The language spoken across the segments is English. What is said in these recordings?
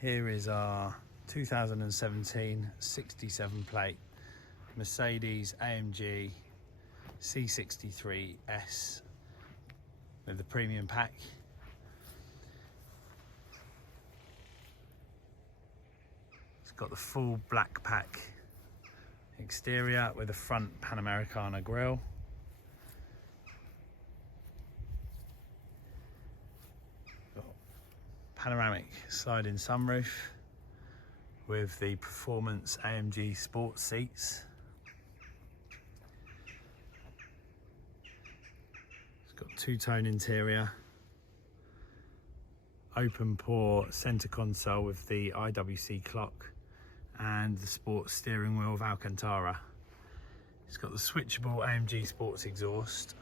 Here is our 2017 67 plate Mercedes AMG C63 S with the premium pack. It's got the full black pack exterior with a front Panamericana grille. Panoramic sliding sunroof with the performance AMG sports seats. It's got two-tone interior, open pore center console with the IWC clock and the sports steering wheel of Alcantara. It's got the switchable AMG sports exhaust.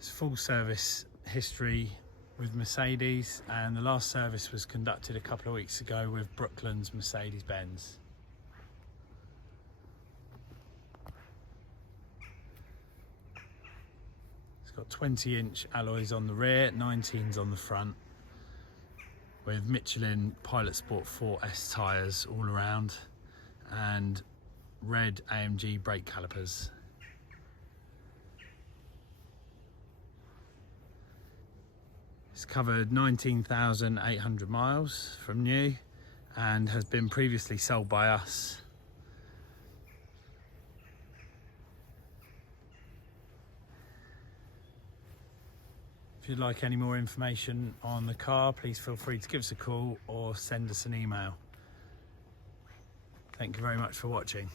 It's full service history with Mercedes, and the last service was conducted a couple of weeks ago with Brooklands Mercedes-Benz. It's got 20-inch alloys on the rear, 19s on the front, with Michelin Pilot Sport 4S tyres all around and red AMG brake calipers. It's covered 19,800 miles from new and has been previously sold by us. If you'd like any more information on the car, please feel free to give us a call or send us an email. Thank you very much for watching.